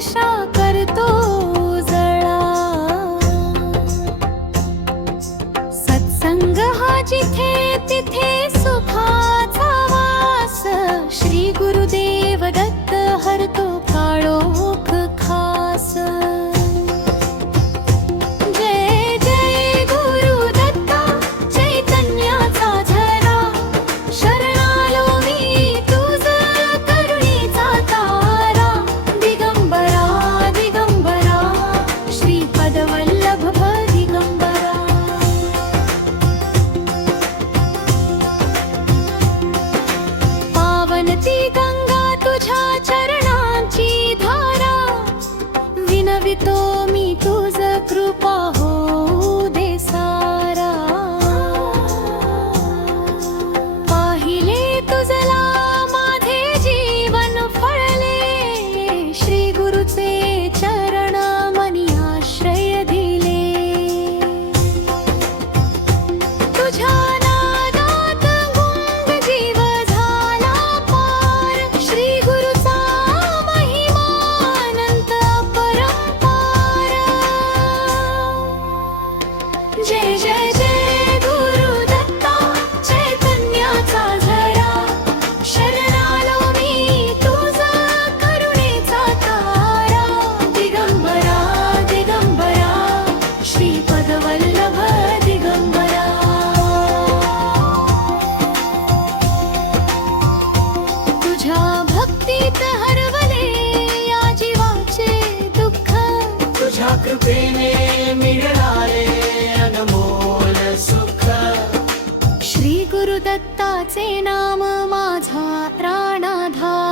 दिशा करतो उजळा। सत्संग हा जिथे तिथे सुखाचा वास, श्री गुरुदेव दत्त हरतो काळोख खास। जय जय गुरु दत्ता चैतन्याचा झरा, शरणालो मी तुझ करुणेचा तारा। दिगंबरा दिगंबरा श्रीपद वल्लभ दिगंबरा। पावन ती गंगा तुझ्या चरणांची धारा, विनवितो मी तुझ कृपा होऊ दे सारा। पाहिले तुझला माझे जीवन फळले, श्री गुरुचे चरण मनी आश्रय दिले। तुझ्या नादात गुंग जीव झाला पार, श्री गुरुचा महिमा अनंत अपरंपार। जय जय जय गुरु दत्ता चैतन्याचा झरा, शरणालो मी तुझ करुणेचा तारा। दिगंबरा दिगंबरा श्रीपद वल्लभ दिगंबरा। तुझ्या भक्तीत हरवले या जीवाचे दुःख, तुझ्या कृपेने मिळाले अनमोल सुख। श्री गुरु दत्ताचे नाम माझा प्राणाधार।